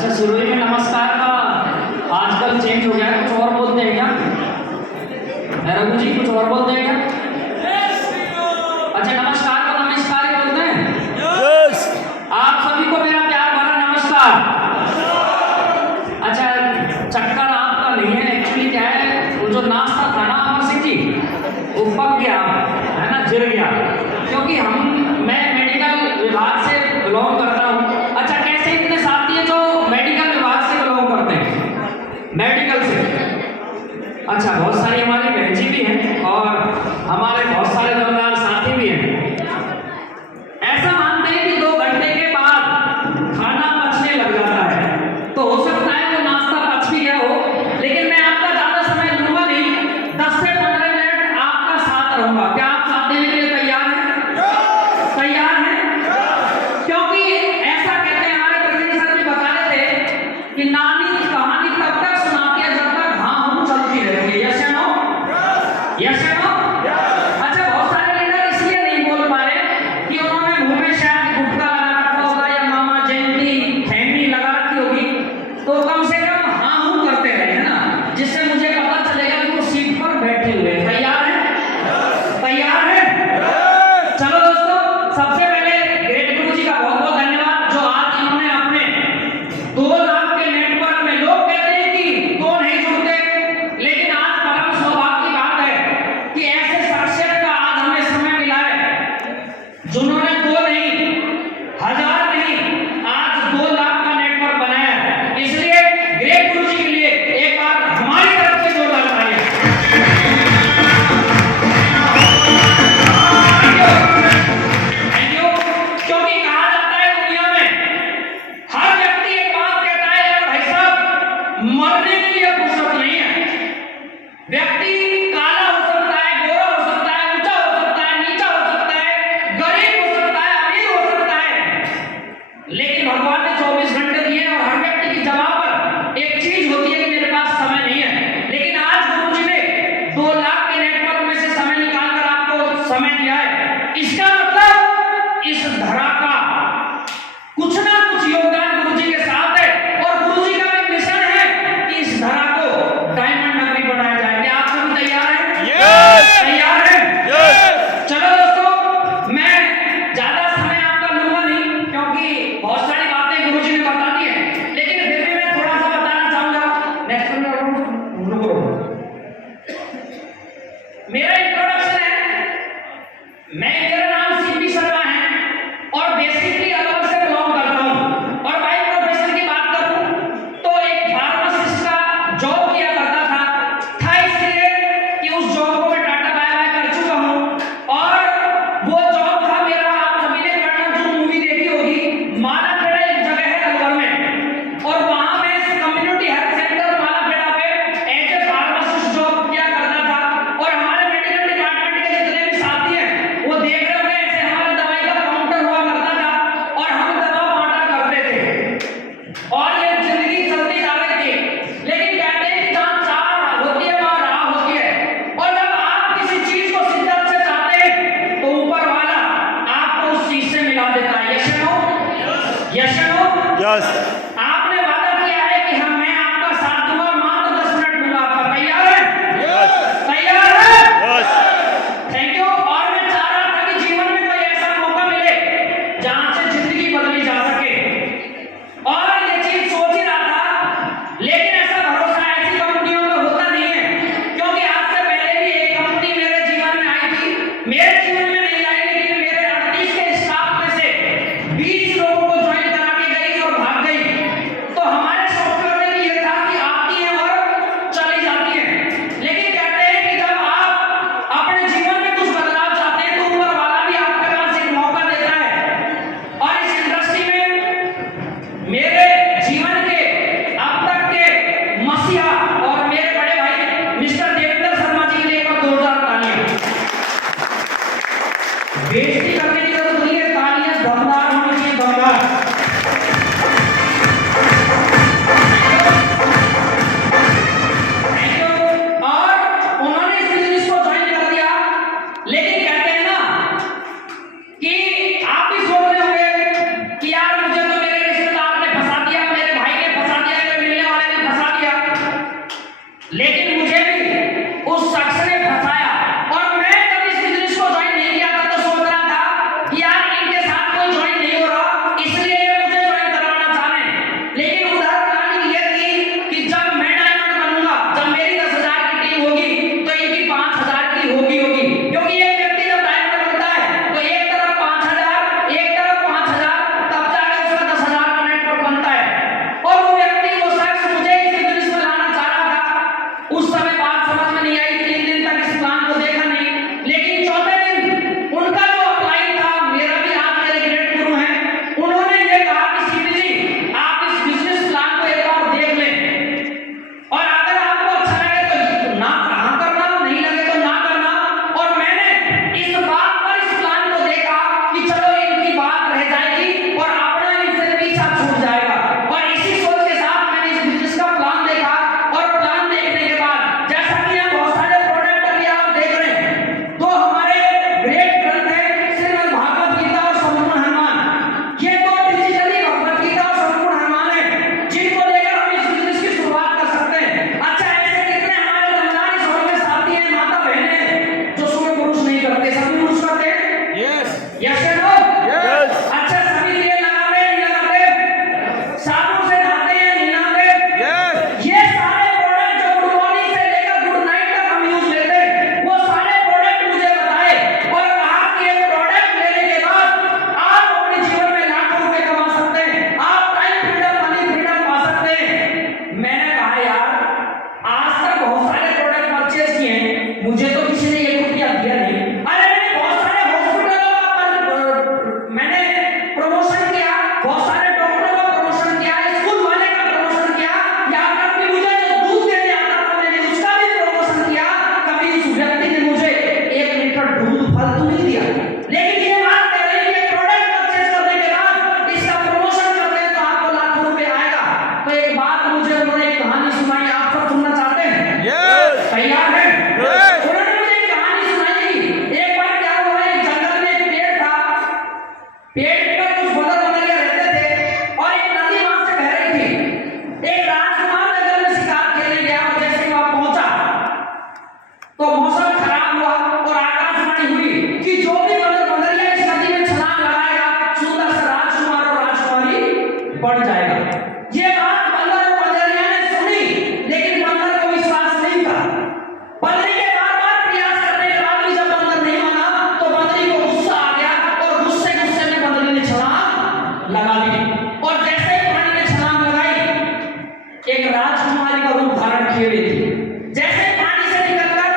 अच्छा, शुरू में नमस्कार का आजकल चेंज हो गया है, कुछ और बोलते हैं क्या? रघु जी कुछ और बोलते हैं क्या? अच्छा, नमस्कार को नमस्कार ही बोलते हैं। आप सभी को मेरा प्यार भरा नमस्कार। अच्छा, चक्कर आपका नहीं है, एक्चुअली क्या है, वो जो नाश्ता था ना अमर सिंह जी, वो पक गया है ना, गिर गया, क्योंकि मैं मेडिकल विभाग से बिलोंग करता हूँ। अच्छा, कैसे इतने साथी हैं जो मेडिकल विभाग से बिलोंग करते हैं, मेडिकल से? अच्छा, बहुत सारी हमारी बहन जी भी हैं और हमारे बहुत सारे दमदार साथी भी हैं। ऐसा मानते हैं कि 2 घंटे के बाद खाना पचने लग जाता है, तो हो सकता है वो नाश्ता पच भी गया हो, लेकिन मैं आपका ज्यादा समय लूंगा नहीं, 10 से 15 मिनट आपका साथ रहूंगा। क्या आप साथ देने के लिए तैयार हैं? तैयार हैं? क्योंकि ऐसा कहते हैं, हमारे प्रतिनिधि सर भी बता रहे थे कि नानी कहानी तब तक सुनाती है जब तक हाँ हम चलती रहती है। यस या नो? यस या नो? अच्छा, बहुत सारे लीडर इसलिए नहीं बोल पा रहे कि उन्होंने मुंह में शायद गुटखा लगा रखा होगा या मामा जयंती खैनी लगा रखी होगी, तो कम से कम हाँ हम करते रहे, है ना, जिससे मुझे पता चलेगा कि वो सीट पर बैठे हुए हैं। तैयार है? तैयार है? चलो दोस्तों, सबसे पहले ग्रेट गुरु जी का बहुत बहुत धन्यवाद, जो आज इन्होंने अपने 2 लाख के नेटवर्क में, लोग कहते हैं कि 2 नहीं जुड़ते, लेकिन आज परम सौभाग्य की बात है कि ऐसे शख्सियत का आज हमें समय मिला है जिन्होंने 2 नहीं, 1000 नहीं, आज 2 लाख का नेटवर्क बनाया है। इसलिए ग्रेट गुरु जी के लिए एक बार हमारी तरफ से जोरदार तालियां। Thank you. क्योंकि कहा जाता है दुनिया में हर व्यक्ति एक बात कहता है, यार भाई साहब, मरने के लिए फुर्सत नहीं है। व्यक्ति काला हो सकता है, गोरा हो सकता है, ऊंचा हो सकता है, नीचा हो सकता है, गरीब हो सकता है, अमीर हो सकता है, लेकिन भगवान ने 24 घंटे दिए और हर व्यक्ति की जगह पर एक चीज होती है कि मेरे पास समय नहीं है। लेकिन आज गुरुजी ने 2 लाख के नेटवर्क में से समय निकालकर आपको समय दिया है। इसका मतलब इस धरा का कुछ ना कुछ योगदान गुरुजी के साथ है, और गुरुजी का एक मिशन है कि इस धरा को डायमंड नगरी बनाया जाए। क्या आप सभी तैयार हैं? तैयार हैं? चलो दोस्तों, मैं ज्यादा समय आपका लूंगा नहीं, क्योंकि बहुत सारी बातें गुरुजी ने बता दी है, लेकिन फिर भी मैं थोड़ा सा बताना चाहूंगा। नेक्स्ट मेरा इंट्रोडक्शन है, मेरा नाम सीपी शर्मा है और बेसिकली अलवर से बिलोंग करता हूं। और बाई प्रोफेशन की बात करूं तो एक फार्मासिस्ट का जॉब किया करता था इसलिए कि उस जॉब को मैं टाटा बाय बाय कर चुका हूं। और वो जॉब था मेरा, आप सभी ने कर्णन जो मूवी देखी होगी, मालाखेड़ा एक जगह है अलवर में, और वहां मैं कम्युनिटी हेल्थ सेंटर मालाखेड़ा पे एज ए फार्मासिस्ट जॉब किया करता था। और हमारे मेडिकल डिपार्टमेंट के जितने भी साथी हैं वो देख रहे होंगे, ऐसे हमारा दवाई का काउंटर हुआ करता था और हम दवा बांटा करते थे और ये जिंदगी चलती जा रही थी। लेकिन कहते हैं कि जहां चाह होती है वहां राह होती है, और जब आप किसी चीज को शिद्दत से चाहते हैं तो ऊपर वाला आपको उस चीज से मिला देता है। यस या नो? यस या नो? आपने वादा किया है कि मैं आपका साथ दूंगा, मात्र 10 मिनट दूंगा आपका। तैयार है? तैयार है? Thank you. और मैं चाह रहा था कि जीवन में कोई ऐसा मौका मिले जहां से जिंदगी बदली जा सके, और ये चीज सोच ही रहा था, लेकिन ऐसा भरोसा ऐसी कंपनियों में होता नहीं है, क्योंकि आज से पहले भी एक कंपनी मेरे जीवन में आई थी, मेरे जीवन में नहीं आई, लेकिन मेरे 38 के स्टाफ में से 20 लोगों को ज्वाइन करा के गई और भाग गई। बढ़ जाएगा। ये बात बंदर और बंदरिया ने सुनी, लेकिन बंदर को विश्वास नहीं था। बंदरी के बार-बार प्रयास करने के बाद भी जब बंदर नहीं माना, तो बंदरी को गुस्सा आ गया और गुस्से में बंदरी ने छलांग लगा दी। और जैसे ही पानी में छलांग लगाई, एक राजकुमारी का रूप धारण किए हुए थी। जैसे पानी से निकलकर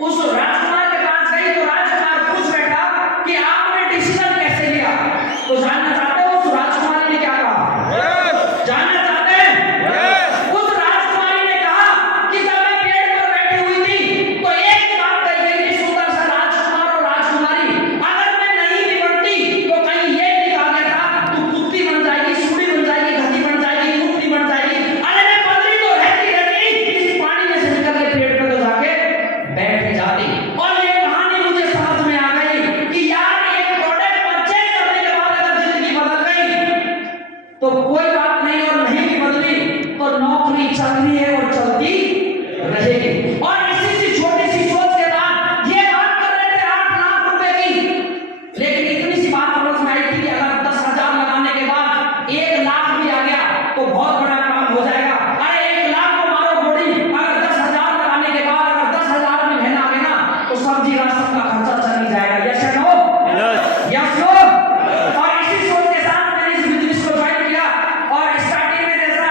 उस राजकुमार के पास गई, तो राजकुमार पूछ बैठा कि आपने डिसीजन कैसे लिया। तो जानना चाहते हो उस राजकुमारी ने क्या कहा? जानना चाहते हैं? उस राजकुमारी ने कहा कि जब मैं पेड़ पर बैठी हुई थी, तो एक ही बात कही गई कि सुंदर सा राजकुमार और राजकुमारी, अगर मैं नहीं भी बनती तो कहीं ये नहीं कहा गया था तू कुत्ती बन जाएगी, सूढ़ी बन जाएगी, गधी बन जाएगी, कुत्ती बन जाएगी। अरे मैं बंदरी तो रहती इस पानी में से निकल के पेड़ पे तो जाके बैठ जाती। और ये कहानी मुझे समझ में आ गई कि यार एक प्रोडक्ट परचेज करने के बाद अगर जिंदगी बदल गई तो कोई बात नहीं, और नहीं भी बदली तो नौकरी चल रही है और चलती रहेगी। और इसी सी छोटी सी सोच के बाद ये बात कर रहे थे 8 लाख रुपए की, लेकिन इतनी सी बात समझ में आई थी कि अगर 10,000 लगाने के बाद 1 लाख भी आ गया तो बहुत बड़ा काम हो जाएगा। अरे 1 लाख को मारो गोली, अगर 10,000 लगाने के बाद अगर 10,000 में महीना आ गया ना तो सब्जी राशन का खर्चा चल ही जाएगा। यस या नो? Yes no? और इसी सोच के साथ मैंने इस बिजनेस को ज्वाइन किया। और स्टार्टिंग में जैसा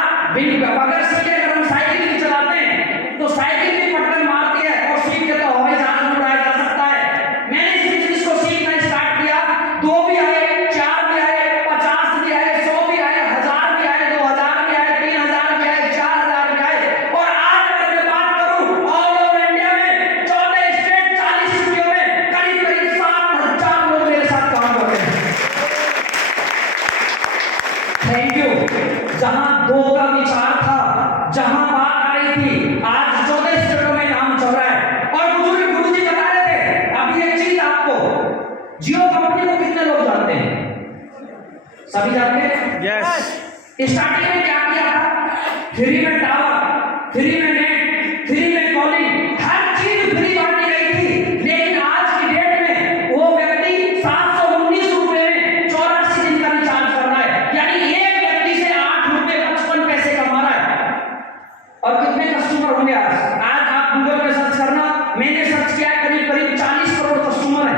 अगर सीखे अगर हम साइकिल भी चलाते हैं तो साइकिल भी पटकन मारती है, और सीख के तो हवाई जहाज में उड़ाया जा सकता है। मैंने इस बिजनेस को सीखना स्टार्ट किया। 2 भी आए, 4 भी आए, 50 भी आए, 100 भी आए, 1000 भी आए, 2000 भी आए, 3000 भी आए, 4000 भी आए। और आज अगर मैं बात करूं ऑल ओवर इंडिया में 14 स्टेट 40 सिटियों में करीब 7,000 लोग मेरे साथ काम करते हैं। Thank you. जहां 2 का विचार था, जहां बात आ रही थी, आज 14 स्टेटों में काम चल रहा है। और गुरुजी बता रहे थे अभी एक चीज आपको, जियो कंपनी को कितने लोग जानते हैं? सभी जानते हैं? यस। स्टार्टिंग में क्या किया था? फ्री में टावर, फ्री में नेट, फ्री में कॉलिंग, हर चीज फ्री बांटी गई थी। लेकिन आज की डेट में वो व्यक्ति 719 रुपए में 84 दिन का रिचार्ज कर रहा है, यानी एक व्यक्ति से 8 रुपए 55 पैसे कमा रहा है। और कितने कस्टमर होंगे आज आप गूगल पे सर्च करना, मैंने सर्च किया करीब 40 करोड़ कस्टमर है।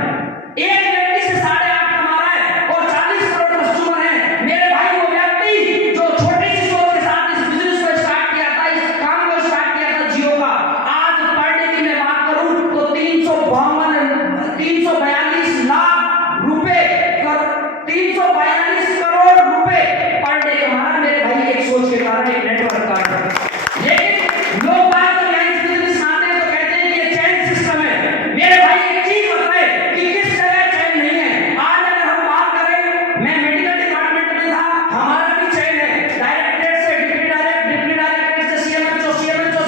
एक व्यक्ति से 8.5 कमा रहा है और 40 करोड़ कस्टमर है। मेरे भाई वो व्यक्ति जो छोटी सी सोच के साथ इस बिजनेस को स्टार्ट किया था, इस काम को स्टार्ट किया था जियो का, आज पर डे की मैं बात करूं तो 342 लाख रुपए 342 करोड़ रुपए पर डे कमा रहा मेरे भाई, एक सोच के कारण, एक नेटवर्क का। लेकिन लोग बात तो यही बिजनेस आते हैं तो कहते हैं कि ये चैन सिस्टम है। मेरे भाई एक चीज बताए कि किस जगह चैन नहीं है। आज अगर हम बात करें, मैं मेडिकल डिपार्टमेंट में था, हमारा भी चैन है। डायरेक्टरेट से डिप्टी डायरेक्टरेट से सीएमएचओ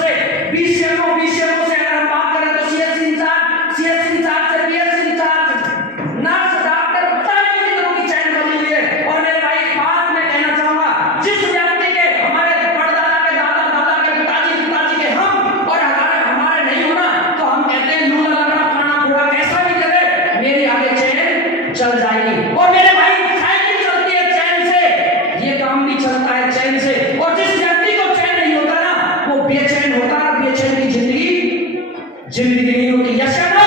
से बीसीएमओ से अगर हम बात करें तो सीएस इंचार्ज से पीएस इंचार्ज, नर्स, डॉक्टर, कई तरह की चैन बनी हुई है। और मेरे भाई एक बात मैं कहना चाहूंगा, जिस व्यक्ति के हमारे परदादा के दादा के पिताजी के हम और हमारे नहीं होना तो हम कहते हैं लूला लगना खाना पूरा कैसा भी करे मेरी आगे चैन चल जाएगी। और मेरे भाई साइकिल चलती है चैन से, ये काम भी चलता है चैन से। और जिस व्यक्ति को चैन नहीं होता ना वो बेचैन होता है, बेचैन की जिंदगी नहीं होती। यस या नो?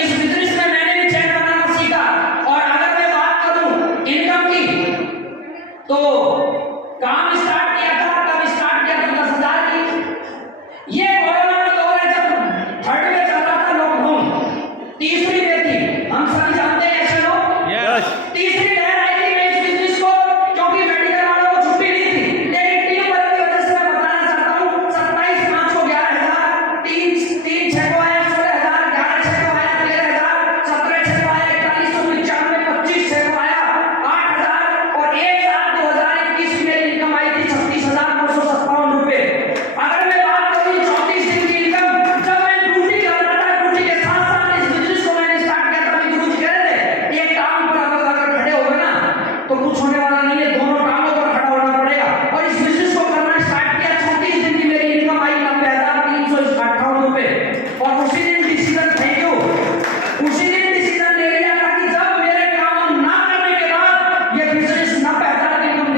इस बिजनेस में मैंने भी चैन बनाना सीखा। और अगर मैं बात करूं इनकम की तो काम स्टार्ट किया था, तब स्टार्ट किया था 10,000 की। ये कोरोना का दौर है, जब 3rd में चल रहा था लॉकडाउन, 3री में थी, हम सभी जानते हैं। ऐसे लोग 3री लहर आई थी मैं इस बिजनेस को, क्योंकि मेडिकल वालों को छुट्टी नहीं थी। लेकिन टीम वर्क की वजह से मैं बताना चाहता हूं 27 5 को 11,000, 3 6 को आया 16,000, 11 6 को आया 13,000, 17 6 को आया 4195, 25 6 को आया 8,000, और 1 साल 2021 में मेरी इनकम आई थी 36,957 रुपए। अगर मैं बात करूं 34 दिन की इनकम, जब मैं ड्यूटी कर रहा था, ड्यूटी के साथ साथ इस बिजनेस को मैंने स्टार्ट किया था। अभी गुरुजी कह रहे थे एक टांग पर अगर खड़े हो गए ना तो कुछ होने वाला नहीं है, दोनों टांगों पर खड़ा होना पड़ेगा। और इस बिजनेस को करना स्टार्ट किया, 34 दिन की मेरी इनकम आई 90,358 रुपए। और उसी दिन डिसीजन, थैंक यू, उसी दिन डिसीजन ले लिया था कि जब मेरे काम ना करने के बाद ये बिजनेस 90,000 इनकम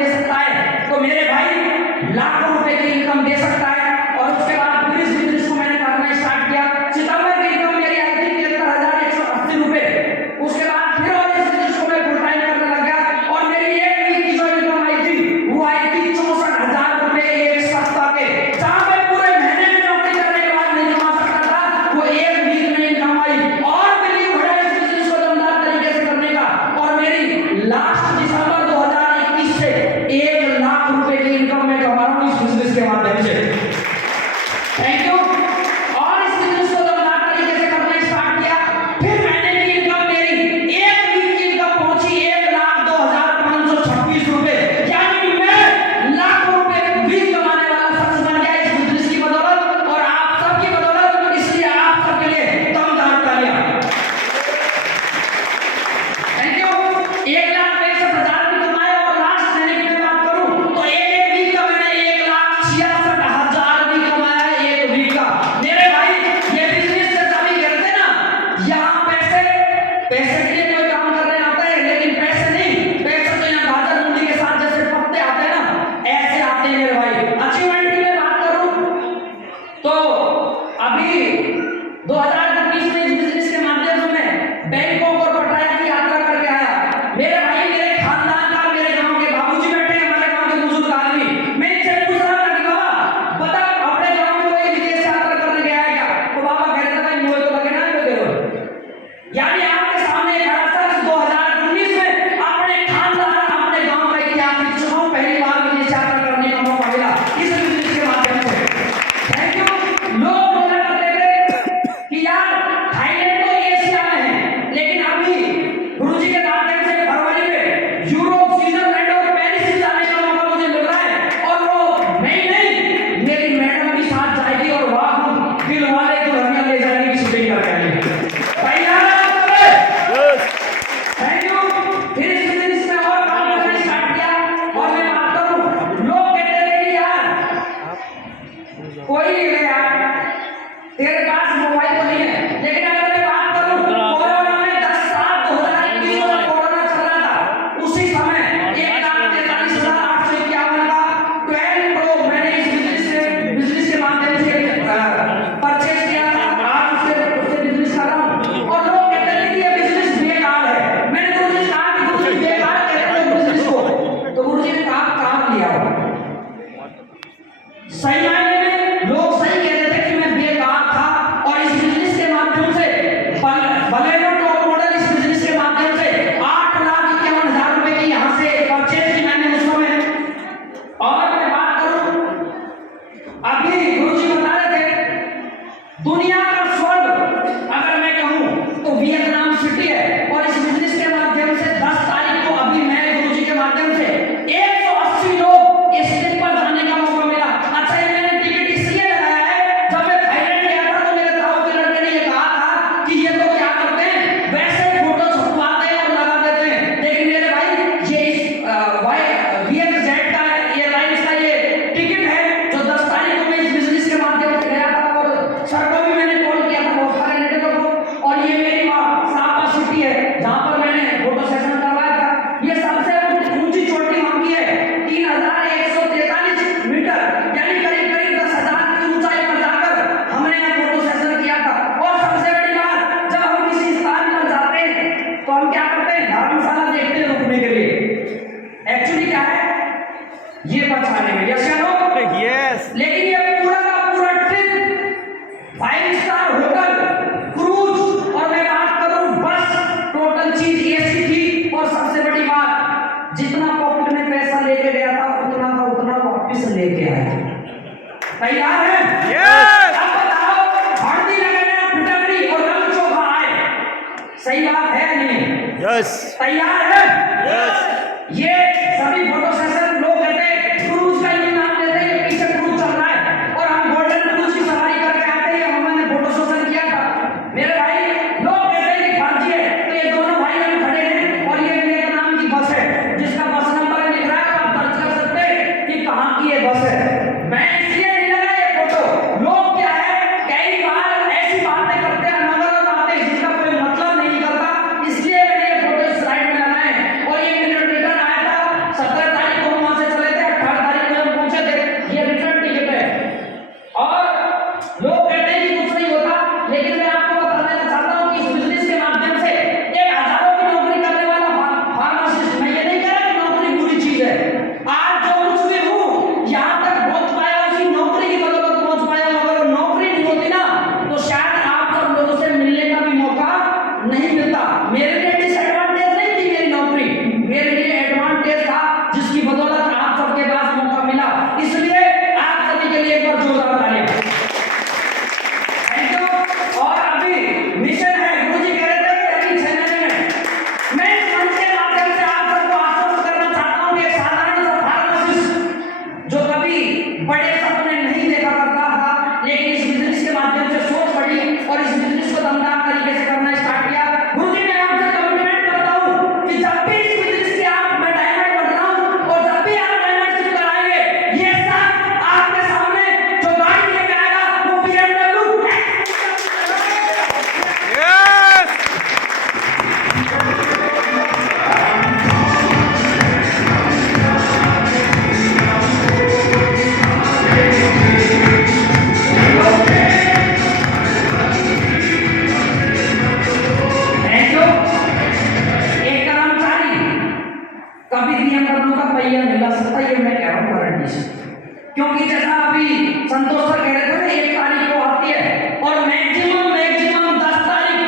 ये बचा लेंगे, यस या नो? यस। लेकिन ये पूरा का पूरा ट्रिप 5 स्टार होटल, क्रूज, और मैं बात करूं बस, टोटल चीज एसी थी। और सबसे बड़ी बात, जितना पॉकेट में पैसा लेके गया था उतना का उतना वापस लेके आया। तैयार है? यस। अब बताओ, हल्दी लगाना, फिटकरी और रंग चोखा आए, सही बात है नहीं? यस। तैयार है? यस। ये सभी फोटो सेशन लोग कहते हैं क्रूज का ये नाम देते हैं, ये पीछे क्रूज चल रहा है और हम गोल्डन क्रूज की सवारी करके आते हैं, हमने फोटो सेशन किया था। मेरे भाई, लोग कहते हैं कि फर्जी है, तो ये दोनों भाई हम खड़े हैं और ये मेरे नाम की बस है, जिसका बस नंबर लिख रहा है, आप दर्ज कर सकते हैं कि कहाँ की ये बस है। मैं इसलिए नहीं लगा ये फोटो। लोग क्या है, कई बार ऐसी बातें करते हैं, नगर बातें जिसका कोई मतलब नहीं करता, इसलिए मैंने ये फोटो स्लाइड में लगाए। और ये मेरा रिटर्न आया था 17 तारीख को, वहां से चले थे, 18 तारीख को हम पहुंचे थे, ये रिटर्न टिकट है। और लोग कहते हैं कि कुछ नहीं होता, लेकिन मैं आपको बता देना चाहता हूं कि इस बिजनेस के माध्यम से एक हजारों की नौकरी करने वाला फार्मासिस्ट, मैं ये नहीं कह रहा कि नौकरी बुरी चीज है, आज जो कुछ भी हूं यहां तक पहुंच पाया उसी नौकरी की बदौलत पहुंच पाया हूं। अगर नौकरी नहीं होती ना तो शायद आप सब लोगों से मिलने का भी मौका नहीं मिलता। मेरे लिए डिसएडवांटेज नहीं थी मेरी नौकरी, मेरे लिए एडवांटेज था, जिसकी बदौलत आप सबके पास मौका मिला। इसलिए आप सभी के लिए एक बार जोरदार तालियां। Thank you. और अभी मिशन है, गुरुजी कह रहे थे कि अभी 6 महीने में मैं इस मंच के माध्यम से आप सबको आश्वस्त करना चाहता हूं कि एक साधारण सा फार्मासिस्ट जो कभी बड़े सपने नहीं देखा करता था, लेकिन इस बिजनेस के माध्यम से सोच पड़ी और इस बिजनेस को दमदार तरीके से करना स्टार्ट किया। गुरुजी, मैं आपसे कमिटमेंट करता हूं कि जब भी इस बिजनेस के आप मैं डायमंड बन रहा हूं और जब भी आप डायमंड शिप कराएंगे, ये सब आपके सामने जो गाड़ी लेके आएगा वो BMW यस। Thank you. एक कर्मचारी कभी BMW का पहिया नहीं ला सकता, ये मैं कह रहा हूं गारंटी से, क्योंकि जैसा अभी संतोष सर कह रहे थे ना, 1 तारीख को आती है और मैक्सिमम 10 तारीख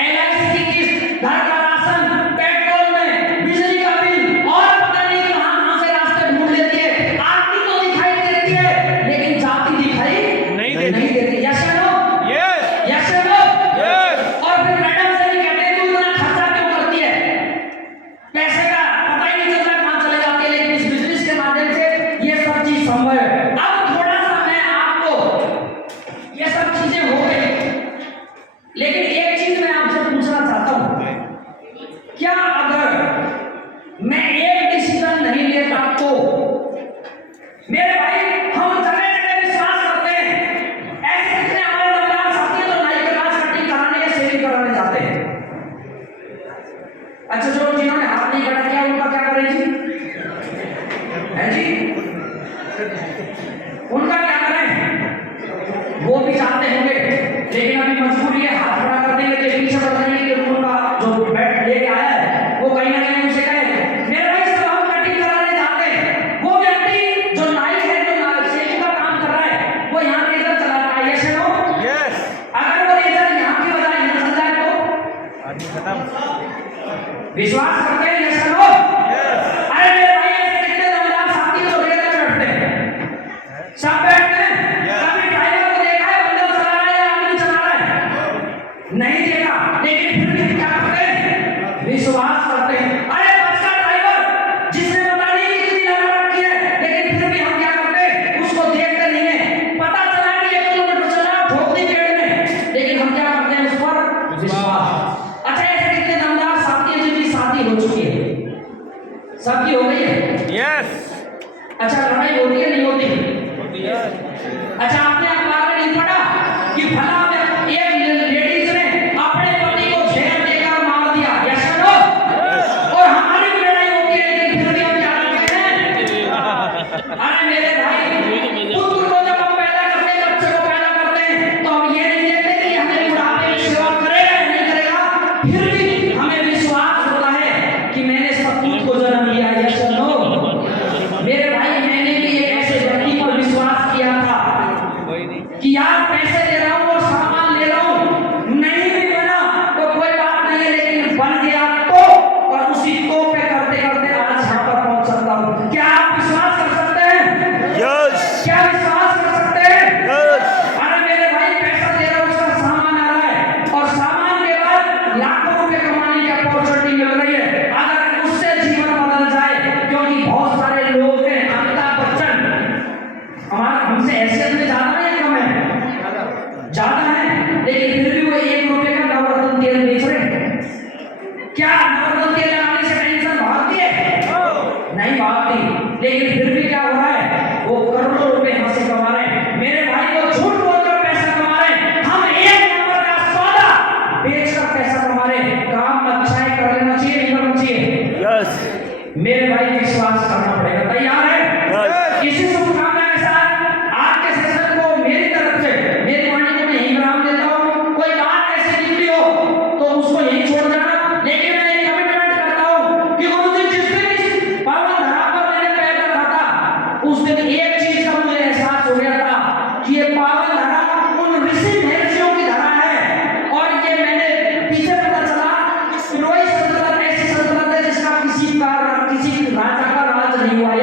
LIC की किस्त, घर का राशन, पेट्रोल में, बिजली का बिल और पता नहीं कहां से रास्ते ढूंढ लेती है। आती तो दिखाई देती है लेकिन जाती दिखाई नहीं देती। यस या नो? यस। यस या नो? यस। और फिर मैडम से भी कहते हैं तू इतना खर्चा क्यों करती है, पैसे का पता ही नहीं चलता कहां चले जाती है। लेकिन इस बिजनेस के माध्यम से ये सब चीज संभव है। अब थोड़ा सा मैं आपको, ये सब चीजें हो गई, लेकिन एक चीज मैं आपसे पूछना चाहता हूं, क्या अगर मैं एक डिसीजन नहीं लेता तो? मेरे भाई, हम जगह जगह विश्वास करते हैं, ऐसे कितने हमारे दमदार साथी हैं जो नाई के पास कटिंग कराने या शेविंग कराने जाते हैं। अच्छा, जो जिन्होंने हाथ नहीं खड़ा किया उनका क्या करें जी? है जी, उनका क्या करें? वो भी चाहते होंगे, लेकिन अभी मजबूरी है, हाथ खड़ा कर देंगे तो पीछे पड़ जाएंगे कि उनका जो बैठ लेके आया है वो कहीं ना कहीं उनसे कहे मेरे भाई सब हम कटिंग कराने जाते हैं। वो व्यक्ति जो नाई है, जो शेविंग का काम कर रहा है, वो यहाँ लेजर चलाता है, यस या नो? यस। अगर वो लेजर यहाँ की बजाय यहाँ चल जाए तो आदमी खत्म। विश्वास करते हैं, यस या नो? अरे मेरे भाई, ऐसे कितने दमदार साथी लोग लेकर बैठते हैं, सब बैठते हैं। कभी ड्राइवर को देखा है बंदा चला रहा है या आदमी चला रहा है? नहीं देखा, लेकिन फिर भी क्या करते हैं? विश्वास करते हैं। अरे बस का ड्राइवर जिसने पता नहीं कितनी लगा रखी है, लेकिन फिर भी हम क्या करते हैं? उसको देखते नहीं है। पता चला कि 1 किलोमीटर चला ठोक दी पेड़ में, लेकिन हम क्या करते हैं? उस पर विश्वास। अच्छा, ऐसे कितने दमदार साथी हैं जिनकी शादी हो चुकी है, सबकी हो गई है? यस। अच्छा, लड़ाई होती है नहीं होती? अच्छा, आपने अखबार में नहीं पढ़ा कि फला एक लेडीज ने अपने पति को जहर देकर मार दिया, यस या नो? और हमारी भी लड़ाई होती है, लेकिन फिर भी हम क्या करते हैं? अरे मेरे भाई, पुत्र को जब हम पैदा करते हैं, बच्चे को पैदा करते हैं, तो हम ये नहीं देखते कि हमें बुढ़ापे में सेवा करेगा या नहीं करेगा, फिर भी हमें विश्वास होता है कि मैंने सपूत को जन्म दिया, यस या नो? मेरे भाई, बात थी, लेकिन फिर भी क्या हो रहा है, वो करोड़ों रुपए यहाँ से कमा रहे हैं। मेरे भाई वो झूठ बोलकर पैसा कमा रहे हैं, हम एक नंबर का सौदा बेचकर पैसा कमा रहे हैं। काम अच्छा है, कर लेना चाहिए, नहीं करना चाहिए। यस मेरे भाई विश्वास करना पड़ेगा। तैयार है? यस इसी शुभकामना के साथ आज के सेशन को मेरी तरफ से, मेरी वाणी को मैं यही विराम देता हूँ। कोई बात ऐसी निकली हो तो उसको यही छोड़ देना, लेकिन मैं एक कमिटमेंट करता हूँ कि गुरुजी जिस दिन इस पावन धरा पर मैंने पैर रखा था, उस दिन एक चीज का मुझे एहसास हो गया था कि ये पावन धरा उन ऋषि महर्षियों की धरा है। और ये मैंने पीछे पता चला कि फिरोई सल्तनत ऐसी सल्तनत है जिसका किसी राजा का राज नहीं हुआ।